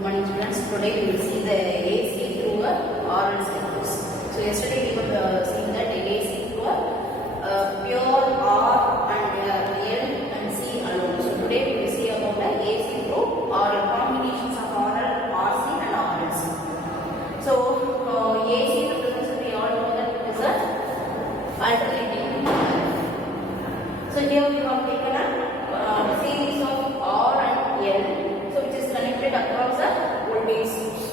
Good morning students. Today we will see the AC through a RL circuits. So yesterday we were seeing that AC through a pure R and L and C alone. So today we will see about the AC through RL, combinations of RL, RC and RLC. So AC represents, we all know that it is a alternating. So here we have taken a series of R and L. So which is connected across the voltage source.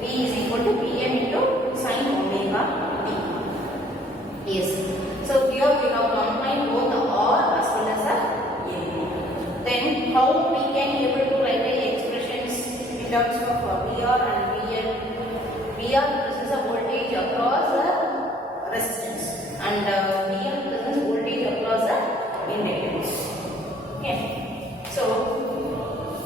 V is equal to Vm into sin omega t. Yes. So here we have combined both the R as well as the L. Then how we can able to write the expressions in terms of VR and VL. VR represents a voltage across the resistance and VL represents voltage across the inductance. Okay. So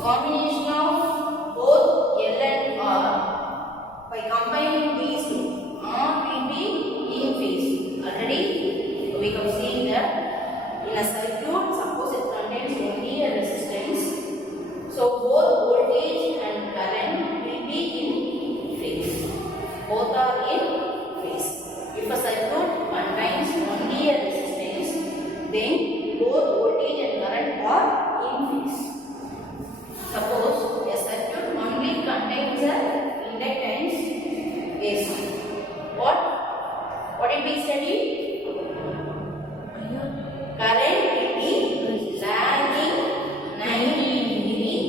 combination of both L and R, by combining these two, R will be in phase. Already we have seen that in a circuit, suppose it contains only a resistance, so both voltage and current will be in phase. Both are in phase. If a circuit contains only a resistance, then both voltage and current are in phase. Suppose a circuit only contains an inductance AC. What did we study? Current will be lagging 90 degree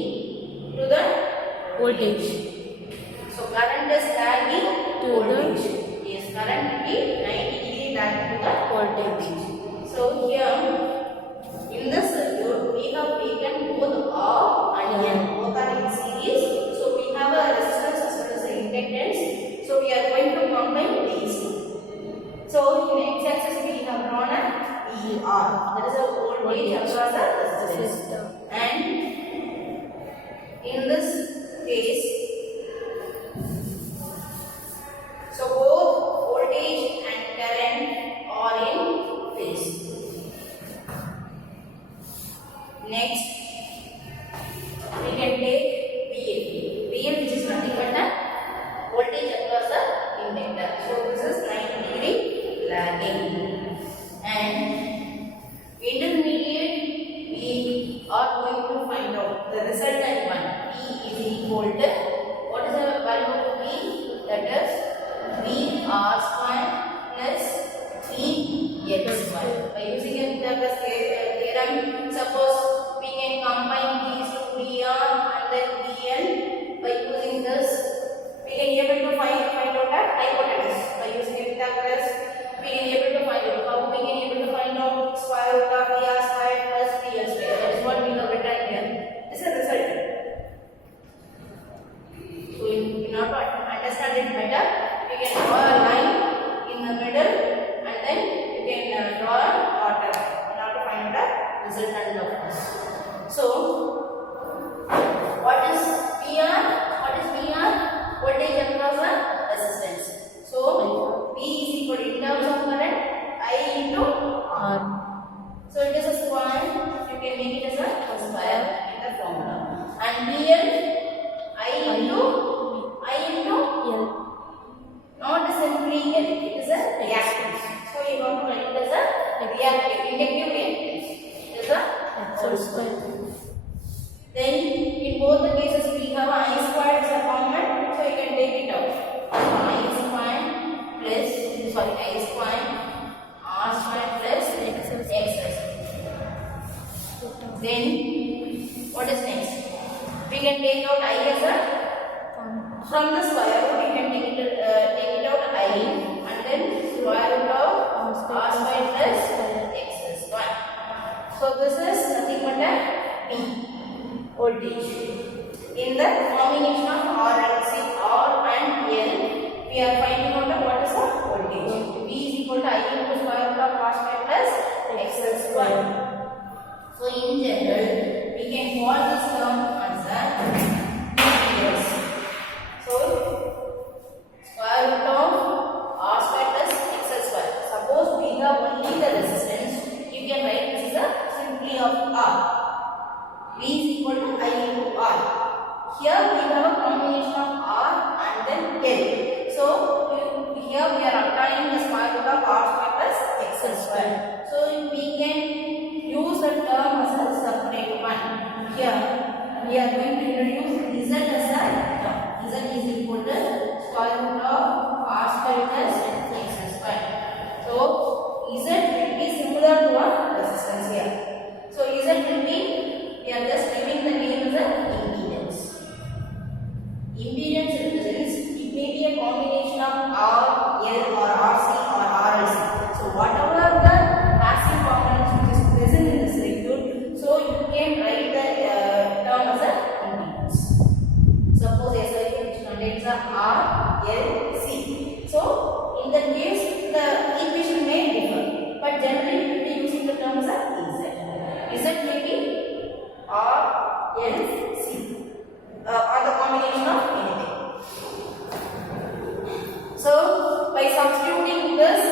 to the voltage. So current is lagging To voltage. Yes, current will be 90 degree lagging to the Voltage. So here in this circuit we have taken both R and L. Both are in series. So we have a resistance as well as the inductance. So we are going to combine these two. So in x-axis we have drawn a ER. That is a voltage across the resistance. And in this case, so both voltage and current are in phase. Next, we can take VL. VL which is nothing but the voltage across the inductor. So this is 90 degree lagging. And intermediate, we are going to find out the resultant one. P is equal to, what is the value of P? That is VR square plus EL square. By using a Pythagoras theorem, suppose we can combine these two VR and then VL. By using this, we can be able to find out a hypotenuse. By using a Pythagoras, we can be able to find out how we can be able to find out square root of VR square plus VL square. That is what we have written here. This is the result. So in order to understand it better, we can draw a line in the middle and then you can draw a dot in order to find out the resultant of this. So what is VR? What is VR? Voltage across the resistance. So V is equal to, in terms of current, I into R. So it is a square. You can make it as a square in the formula. And VL, I into L. not simply L. It is a reactance. So you want to write it as a reactive, inductive reactance. It is a whole square. Then in both the cases we have I squared as a common, so you can take it out. So I squared plus, I squared R squared plus x. Then what is next? We can take out I as a, from the square root we can take it out I and then square root of R squared plus x squared. So this is nothing but a P. Voltage. In the combination of R and L, we are finding out what is the voltage. V is equal to I into square root of R square plus x square. So in general, we can call this term as a VS. So square root of R square plus x square. Suppose we have only the resistance, you can write this as a simply of R. V is equal to I into R. Here we have a combination of R and then L. So here we are applying the square root of R square plus XL square. So we can use the term as a separate one. Here we are going to introduce Z as a term. Z is equal to square root of R square plus XL square. So Z will be similar to a resistance here. So Z will be, we are just giving the name as a impedance. Impedance in the sense it may be a combination of R, L or RC or RLC. So whatever the passive components which is present in the circuit, so you can write the term as a impedance. Suppose a circuit which contains a R, L, C. So in that case the equation may differ, but generally we will be using the term as a Z. Z may be R, L, C or the combination of anything. So by substituting this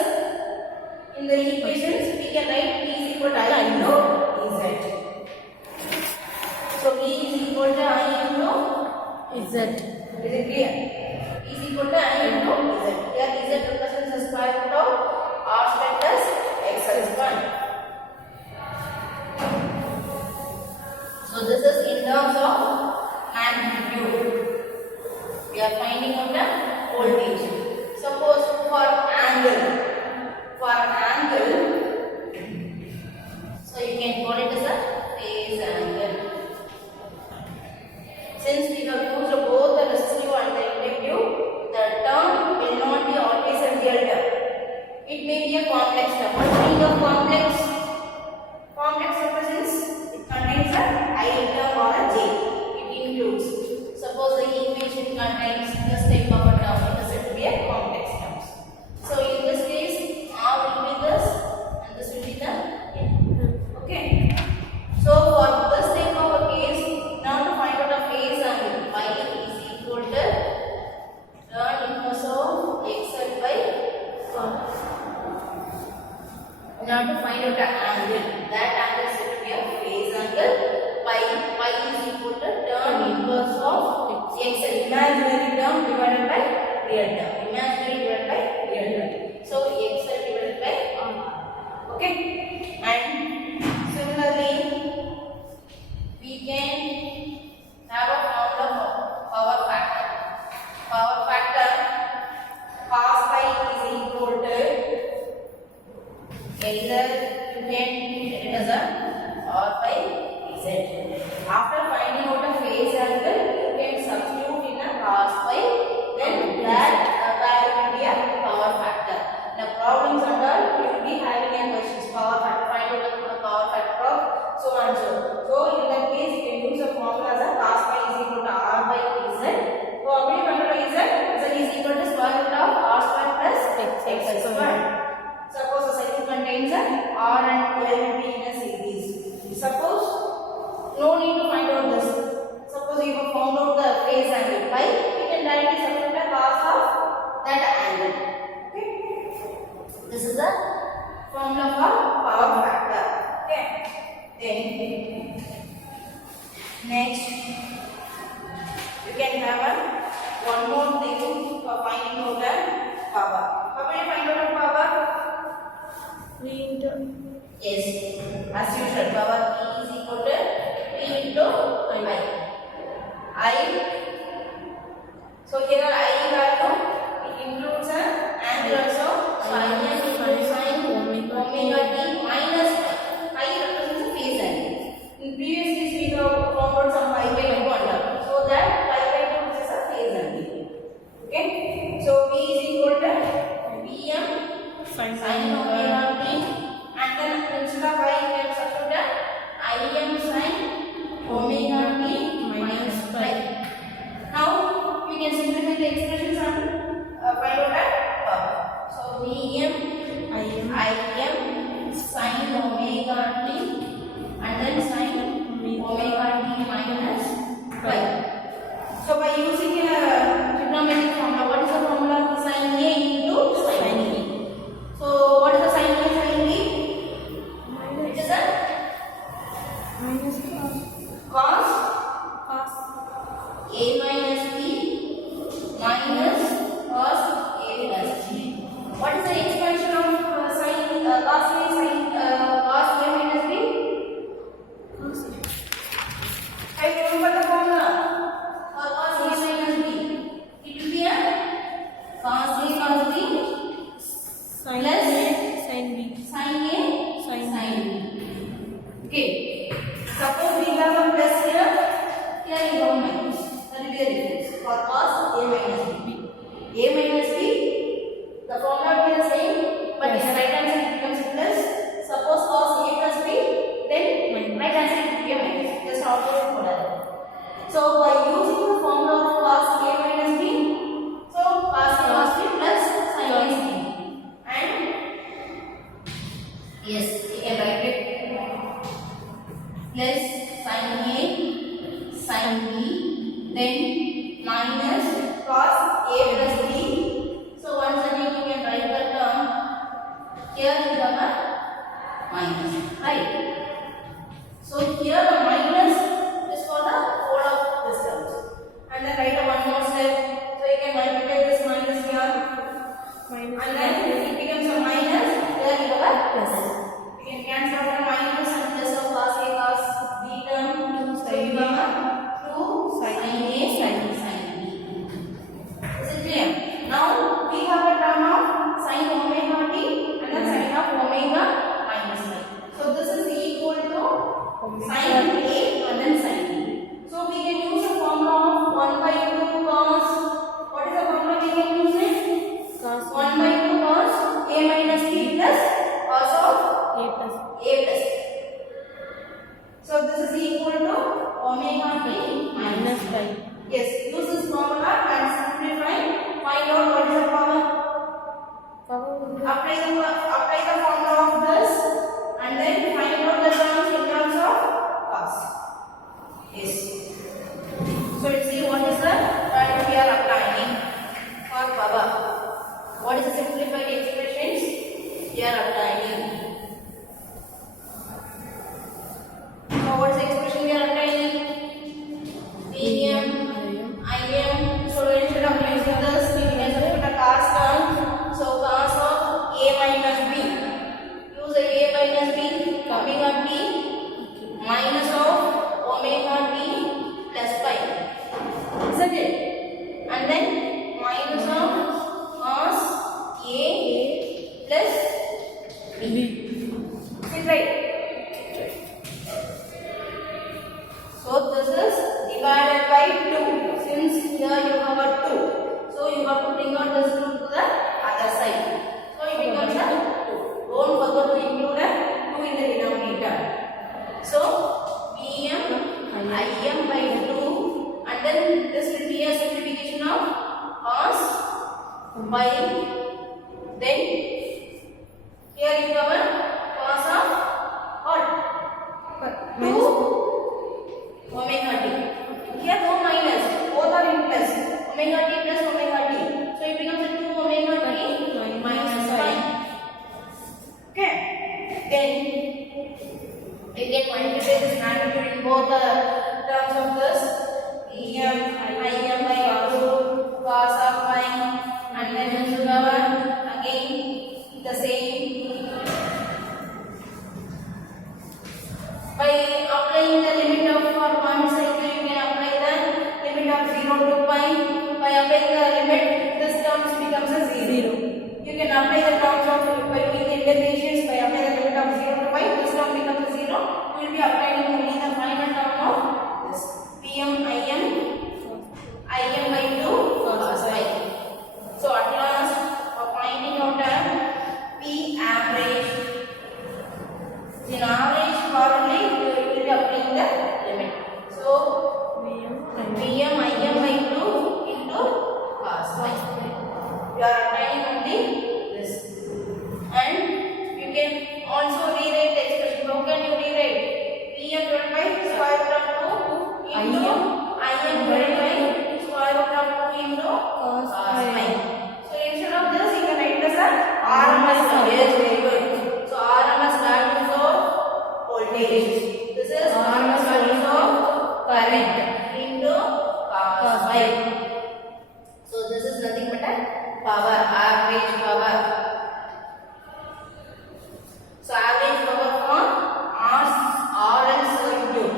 in the equations, we can write V is equal to I into Z. So V is equal to I into Z. Is it clear? V is equal to I into Z. Here Z represents the square root of R square plus XL square. So this is in terms of magnitude. We are finding out the voltage. Suppose for angle, so you can call it as a phase angle. Since we have used both the resistive and the inductive, the term will not be always a real term. It may be a complex term. What kind of complex? Complex represents it contains a I term or a J. It includes. Suppose the equation contains this type of a term. It is said to be a complex term. So in this case, R will be this and this will be the N. Okay. So for this type of a case, now to find out a phase angle, phi is equal to tan inverse of XL by R. Now to find out the angle, that angle is said to be a phase angle. Pi is equal to tan inverse of XL, imaginary term divided by real term. Imaginary divided by real term. So XL divided by R. Okay. And similarly, we can have a formula for power factor. Power factor cos phi is equal to either you can get it as a R by Z. After finding out a phase angle, you can substitute in a cos phi, then that value will be a power factor. The problems and all you will be having a questions power factor, find out the power factor of so and so. So in that case, you can use a formula as a cos phi is equal to R by Z. So how many find out Z? Z is equal to square root of R square plus X square. Suppose the circuit contains a R and L will be in a series. Suppose no need to find out this. Suppose you have found out the phase angle phi, you can directly substitute the cos of that angle. Okay. This is the formula for power factor. Okay. Then next you can have one more thing for finding out the power. How will you find out the power? Yes, as usual, power P is equal to P into I. So here I value, it includes an angle also. So I am equal to sin omega t minus I represents a phase angle. In previous case we have found out some pi by 2 under. So that pi by 2 is a phase angle. Okay. So P is equal to Pm sin omega t. And then instead of I can substitute I am sin omega t minus phi. Now we can simplify the expressions and find out that power. So Vm I am sin omega t and then sin omega t minus phi. So by using a trigonometric formula, what is the formula for sin A into sin B? So what is the sin A sin B? It is a minus cos A minus B minus cos A plus B. What is the expansion of sin cos A sin cos A minus B? I remember the formula for cos A minus B. It will be a cos A cos B Sin plus A, sin B. sin A Sin sin B. Okay. Suppose we have a plus here. Here you have minus. That will be the difference for cos A minus B. A minus B, the formula will be the same, but in the right hand side it becomes plus. Suppose cos A plus B, then right hand side will be a minus. Just opposite for that. So by using the formula of cos A minus B, so cos A cos B plus sin A sin B. And yes, you can write it plus sin A sin B, then minus cos A plus B. So once again you can write the term. Here you have a minus, right? So here the minus is for the whole of this term. And then write a one more step. So you can multiply this minus here. Minus And then it becomes a minus. Here you have a plus. You can cancel out the minus and plus of cos A cos B term. So you have a 2 sin A sin B. Is it clear? Now we have a term of sin omega t and then sin of omega minus y. So this is equal to sin A and then sin B. So we can use the formula of 1 by 2 cos. What is the formula we can use it? cos 1 by 2 cos A minus B plus cos of A plus A plus. So this is equal to omega t minus 5. Yes, use this formula and simplify. Find out what is the power. Apply the formula of this and then find out the terms in terms of cos. Yes. So let's see what is the value we are applying for power. What is the simplified expressions we are applying? So what is the expression we are applying? Pm, Im. So instead of using this, we can just put a cos term. So cos of A minus B. Use a minus B omega t minus of omega t plus 5. Isn't it? And then minus of cos A plus B. Is it right? So this is divided by 2. Since here you have a 2, so you have to bring out this 2 to the other side. So it becomes a 2. Don't forget to include a 2 in the denominator. So Pm Im by 2, and then this will be a simplification of cos by, then here you have a cos of what? 2 omega t. Here no minus, both are in plus. Omega t plus omega t. So it becomes a 2 omega t minus 5. Okay. Then you can multiply this magnitude in both the terms of this. Im by 2 cos of 5, and then you have again the same. By applying the limit of for one cycle, you can apply the limit of 0 to pi. By applying the limit, this term becomes a 0. You can apply the terms of by doing the integrations. By applying the limit of 0 to pi, this term becomes a 0. You will be applying only the final term of this Pm Im by 2 cos 5. So at last, for finding out a P average. In average formula, we will be applying the limit. So Pm Im by 2 into cos 5. You are applying only this. And you can also rewrite the expression. How can you rewrite? Pm divided by square root of 2 into Im divided by square root of 2 into cos 5. So instead of this, you can write as a RMS value. Yes, very good. So RMS values of voltage. This is RMS values of current into cos 5. So this power, average power. So average power for RL circuit.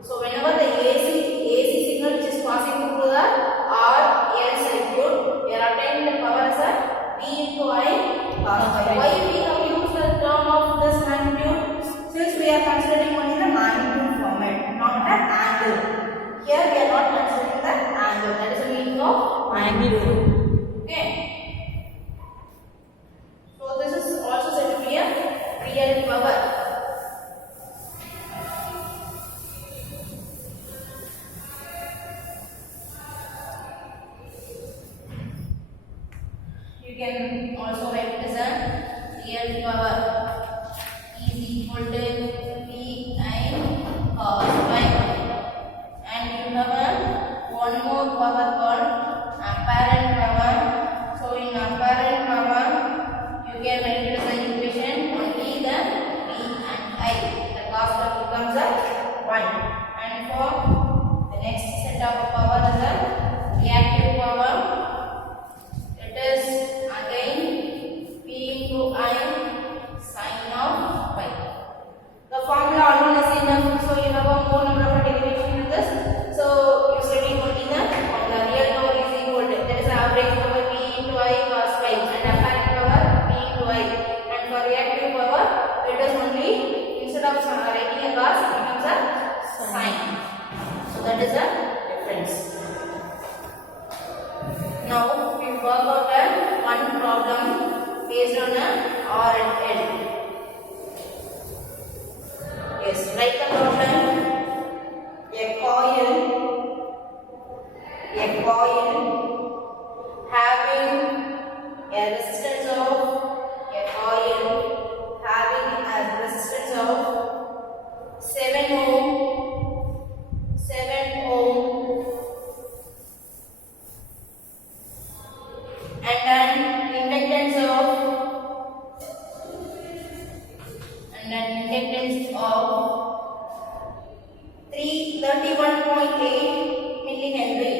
So whenever the AC signal which is passing through the RL circuit, we are obtaining the power as a V into I cos phi. Why we have used the term of this magnitude? Since we are considering only the magnitude format, not the angle. Here we are not considering the angle. That is the meaning of magnitude. Okay. So this is also said to be a real power. You can also write it as a real power is equal to VI cos phi. And you have one more power called apparent power. So in apparent power, you can write it as an equation only the V and I. The cos term becomes a 1. And for the next set of power is a reactive power. It is again P into I sin of phi. The formula alone is enough. So you have a more number of derivation in this. So you study only the formula. Real power is equal to, that is average power P into I cos phi, and apparent power P into I. And for reactive power, it is only, instead of writing a cos, it becomes a sin. So that is the difference. Now we work out one problem based on a R and L. Yes, write the problem. A coil having a resistance of of 7 ohm and an inductance of 31.8 millihenry.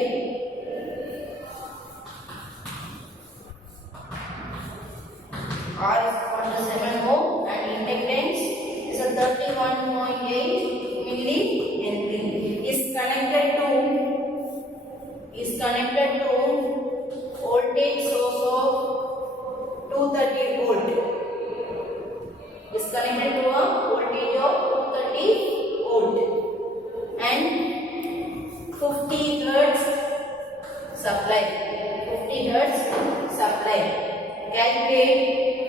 R is equal to 7 ohm and inductance is a 31.8 millihenry. Is connected to voltage source of 230 volt. Is connected to a voltage of 230 volt and 50 hertz supply. Calculate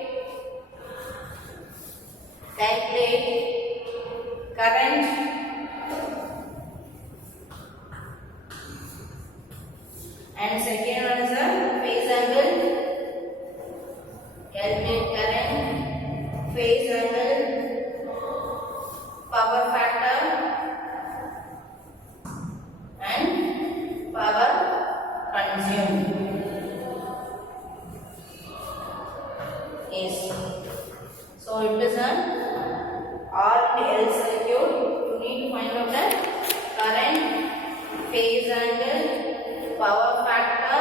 current and second one is a phase angle. Calculate current, phase angle, power factor and power consumed. Yes. So it is an R and L circuit. You need to find out the current, phase angle, power factor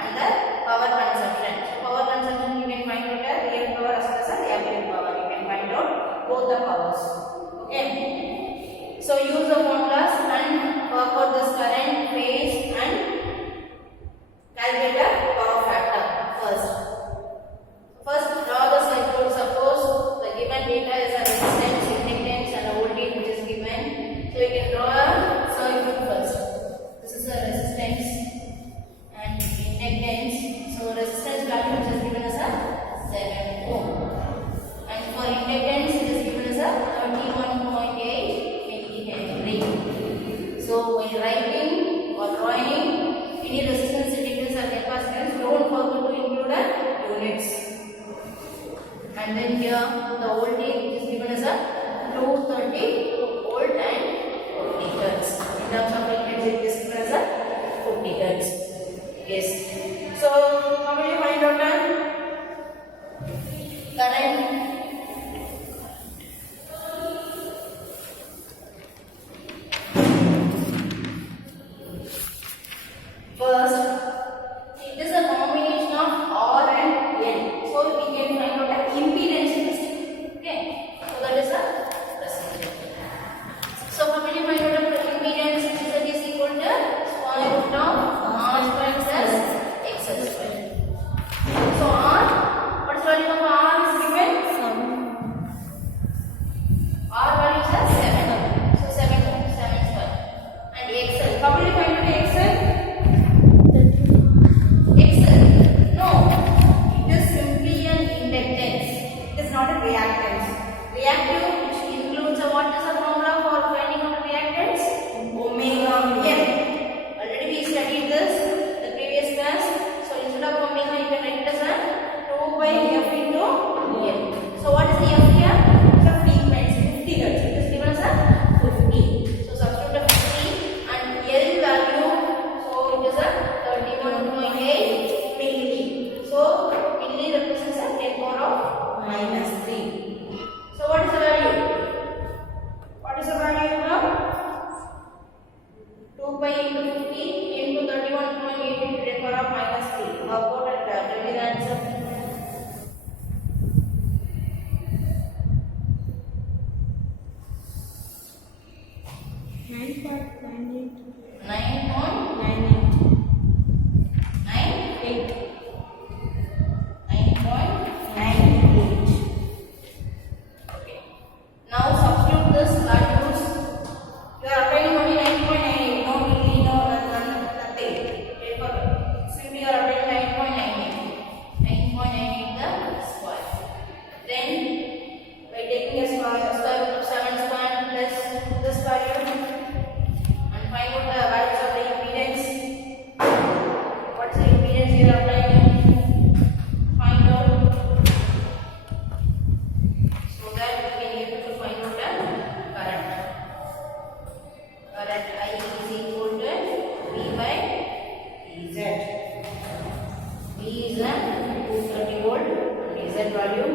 and the power consumption. So power consumption you can find out the real power as well as the reactive power. You can find out both the powers. Okay. So use the formulas and work out this current, phase and calculate the power factor first. First draw the circuit. Suppose the given data is a resistance, inductance and a voltage which is given. So you can draw a circuit first. This is a resistance and inductance. So resistance value which is given as a 7 ohm. And for inductance it is given as a 31.8 millihenry. So when writing or drawing any resistance, inductance or capacitance, don't forget to include the units. And then here the voltage is given as a 230 volt and 50 hertz. In terms of voltage it is given as a 50 hertz. Yes. So how will you find out the current? First, it is a combination of Z value.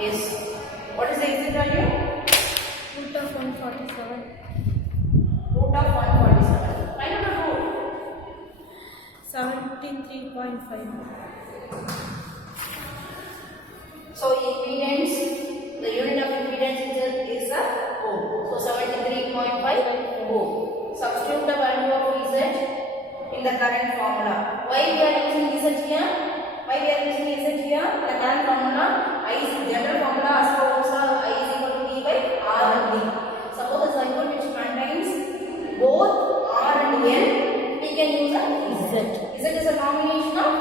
Yes. What is the Z value? Root of 147. Root of 147. Find out the root. 73.5. So impedance, the unit of impedance is a ohm. So 73.5 ohm. Substitute the value of Z in the current formula. Why we are using Z here? Why we are using Z here? The current formula, I is general formula as per ohms law, I is equal to V by R and V. Suppose a circuit which contains both R and L, we can use a Z. Z is a combination of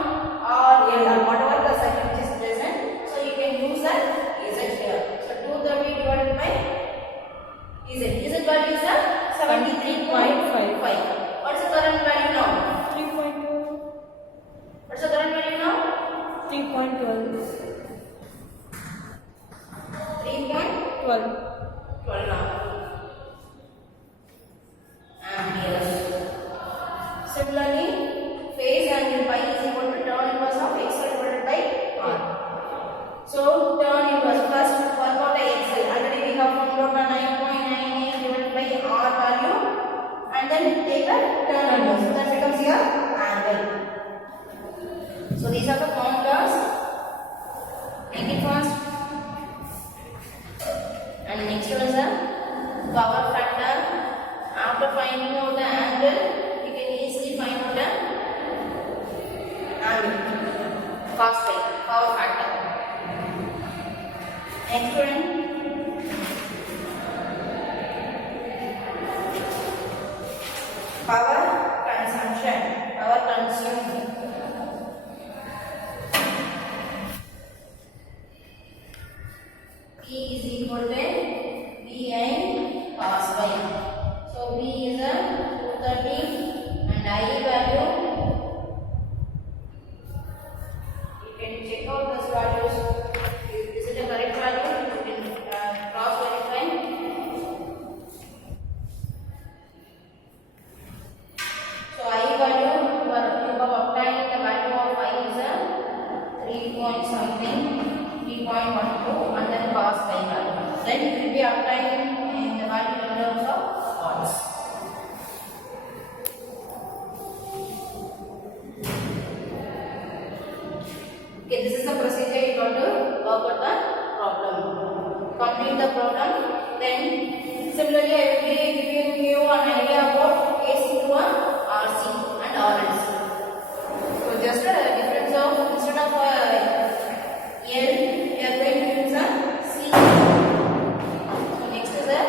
R, L, or whatever the circuit which is present. So you can use that Z here. So 230 divided by Z. Z value is 73.5. What's the current value now? 3.12. What's the current value now? 3.12. 3.12 now. Amperes. Similarly, phase angle pi is equal to tan inverse of XL divided by R. So tan inverse, first work out XL. Already we have found out 9.98 divided by R value, and then take the tan inverse. So that becomes your angle. So these are the formulas. Make it fast. And next one is the power factor. After finding out the angle, you can easily find out the angle. Cos phi, power factor. Next one. Power consumption. Power consumed. P is equal to VI cos phi. So V is a 230 and I value, you can check out those values. Is it a correct value? You can cross verify. So I value, you have obtained the value of I is a 3 point something, 3.12, and then cos phi value. Then it will be obtained in the value in terms of odds. Okay, this is the procedure you got to work out the problem. Complete the problem. Then similarly I will be giving you an idea about AC to a RC and RLC. So just a difference of, instead of L, we are going to use a C. So next is that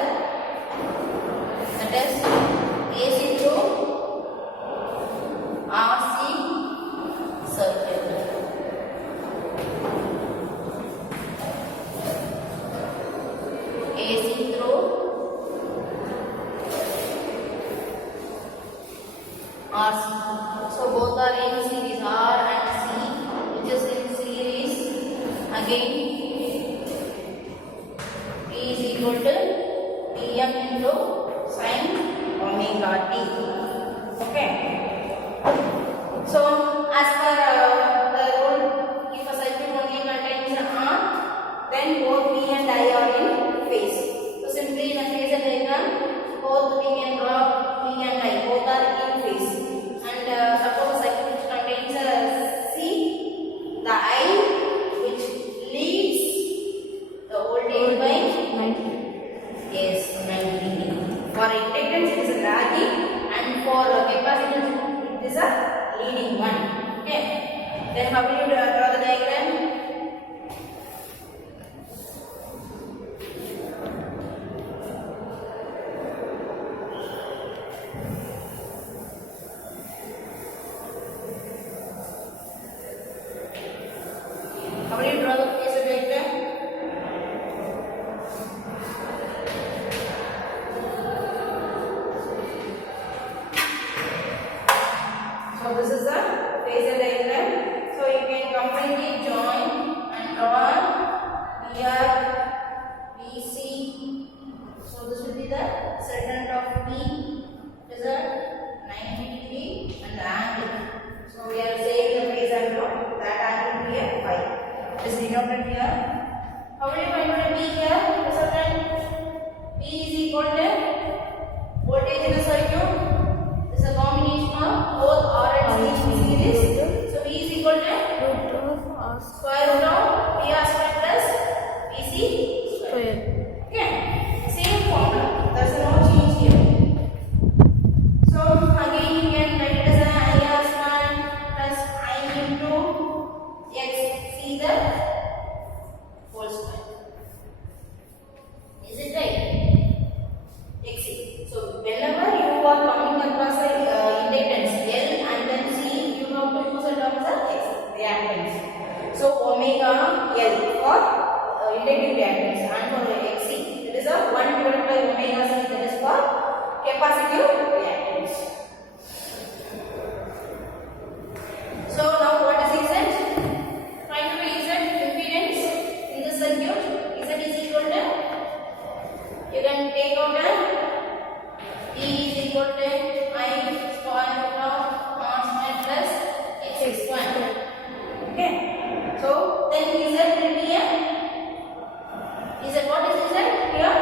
is AC to RC circuit. AC through RC. So both are in series, R and C, which is in series. Again, P is equal to Pm into sin omega t. Okay. So as per the rule, if a circuit only contains R, then both P and I are in phase. So simply in a phasor diagram, both we can draw P and I, both are in phase. And suppose a circuit which contains C, the I which leads the voltage by 90. Yes, 90. For inductance it is lagging, and for capacitance it is a leading one. Okay. Then how will you draw the diagram? How will you draw the phasor diagram? square. Okay, same formula. There's no change here. So again you can write it as IR1 plus I into x c the whole square. Is it right? X. So whenever you are coming across a inductance L and then C, you have to use a term as X reactance. So omega L for inductive reactance and for Xc it is a 1 divided by omega C, that is for capacitive reactance. So now what is Z? Find out Z impedance in this circuit. Z is equal to, you can take out a E is equal to I square of R square plus X square. Okay. So then Z will be a what is Z here?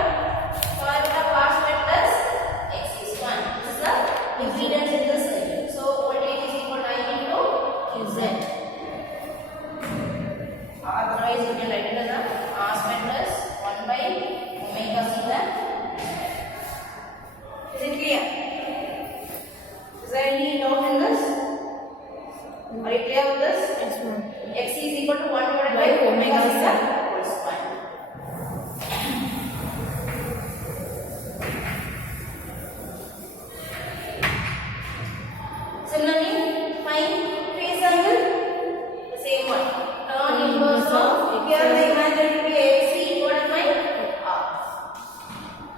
Square root of R square plus X square. This is the impedance in this circuit. So voltage is equal to I into Z. Otherwise you can write it as R square plus 1 by omega c. Is it clear? Is there any doubt in this? Are you clear with this? Yes, ma'am. X is equal to 1 divided by omega c whole square. Similarly, find phase angle. The same one. Tan inverse of, here the imaginary to be Xc divided by R.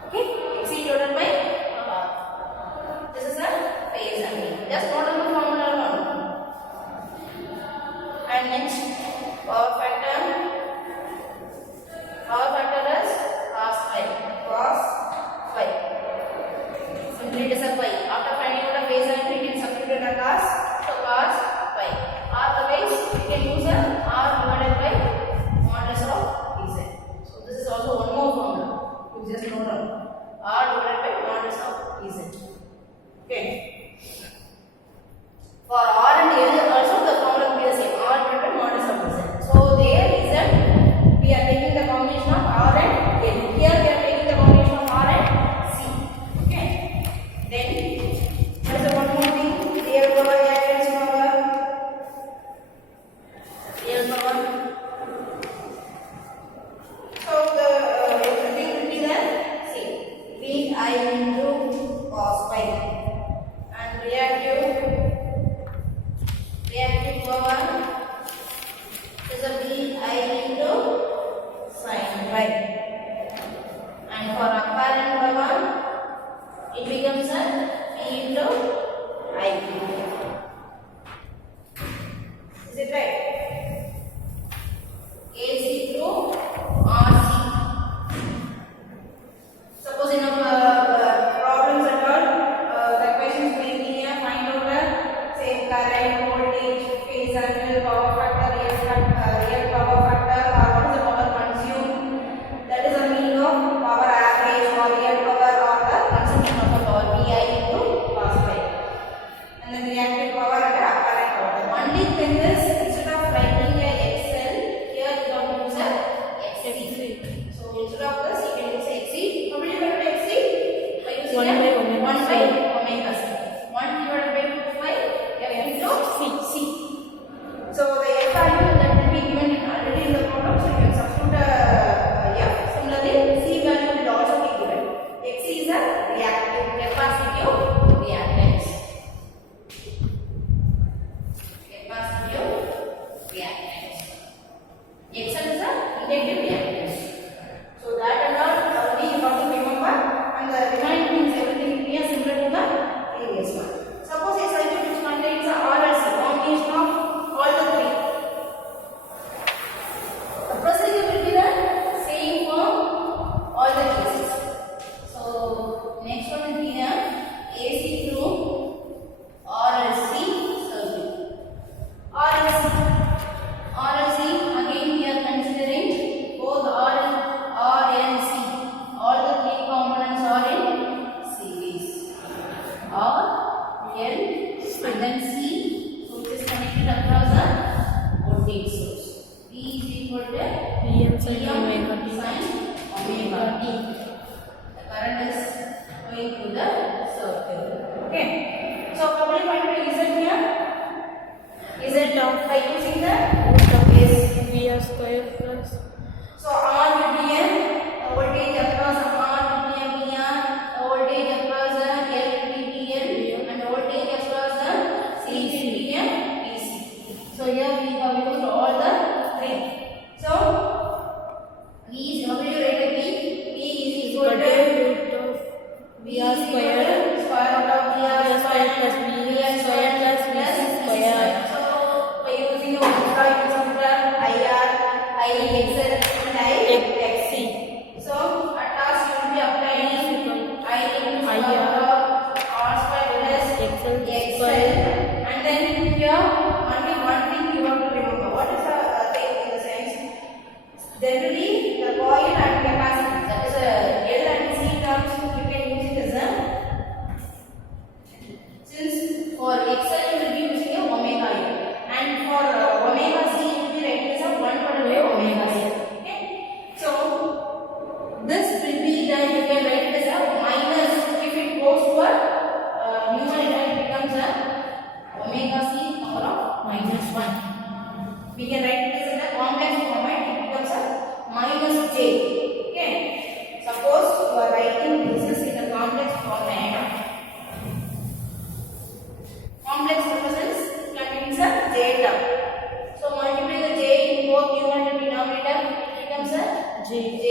Okay? Xc divided by R. This is a phase angle. Just note down the formula alone. And next, power factor. Power factor is cos phi. Cos phi. Simply it is a phi. After finding out a phase angle, you can substitute a cos. So cos phi. Otherwise, you can use a R divided by modulus of Z. So this is also one more formula. You just note down. R divided by modulus of Z. Okay. For R and L also the formula will be the same. R divided by modulus of Z. So there is a, we are taking the combination of R and L. Here we are taking the combination of R and C. Okay. Then what is the one more thing? Real power, reactance power. Real power. So the everything will be the same. VI into cos phi. And reactive power is a VI into sin phi. And for apparent power, it becomes a V into I. Is it right? AC through RC. Suppose in a problems at all, the questions may be find out the say current, voltage, phase angle, power factor, real power factor, or what is the power consumed. That is the meaning of power average or real power or the consumption of the power VI into cos phi. And then reactive power and apparent power. The only thing is instead of writing a XL, here you have to use a XC. So instead of this, you can use XC. How many divided by XC? By using 1 by omega 1 by omega c. 1 divided by 2 by F into C. So the F value that will be given already in the problem, so you can substitute F. Similarly, C value will also be given. Xc is a reactive capacitive reactance. Capacitive reactance. Xl is a inductive reactance. So that and all only you have to remember, and the remaining things everything will be similar to the is, how will you write a P? P is equal Root to of B VR is equal square. to square root of VR square plus BR square plus BC square. So by using your formula, you consider IR, IXL and IXC. So at last you will be applying I into square root of R square plus XL XL. square. And then here only one thing you have to remember. What is the thing in the sense? Generally the coil and capacitance, that is L and C terms, you can use it as a, since for XL you will be using a omega L, and for omega C you will be writing as a 1 divided by omega C. Okay, so this will be that you can write it as a minus, if it goes to a numerator it becomes a omega C power of minus 1. We can write it as in a complex format, it becomes a minus j. Okay, suppose you are writing this is in a complex format. Complex represents contains a j term. So multiply the j in both numerator and denominator, it becomes a j.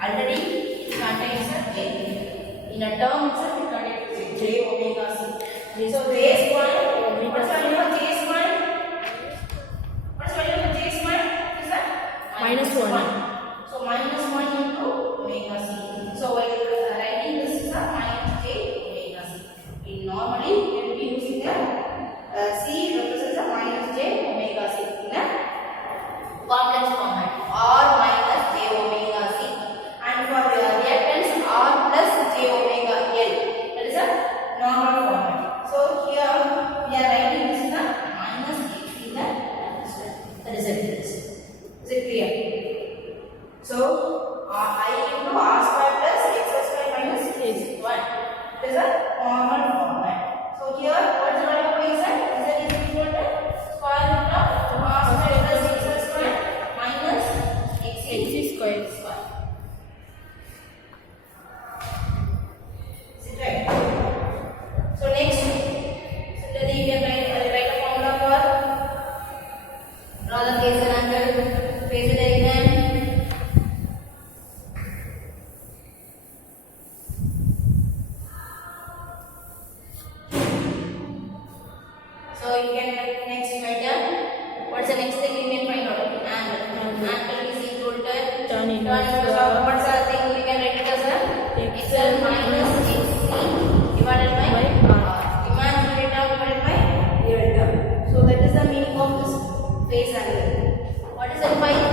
Already it contains a j. In a term itself it contains j omega c. So j square, what's the value of j square? What's the value of j square? Is that Minus 1. So minus 1 into omega c. So while writing this is a minus j omega c. In normally we will be using a c represents a minus j omega c in a complex format, or minus j omega c, and for reactants r plus j omega l, that is a normal format. So here we are writing this is a minus x in the resistance. Is it clear? So I into r square plus x square minus x square. It is a normal format. So here what is the value of z? Z is equal to square root of r square plus x square minus x square. Is it right? So next, similarly we can write a formula for draw the phasor angle, phasor diagram. So you can next method. What's the next thing you can find out? Angle. Angle is equal to Tan tan inverse inverse of what's the thing we can write it as a XL minus XC divided by R. Imaginary term divided by real term. So that is the meaning of this phase angle. What is the phi?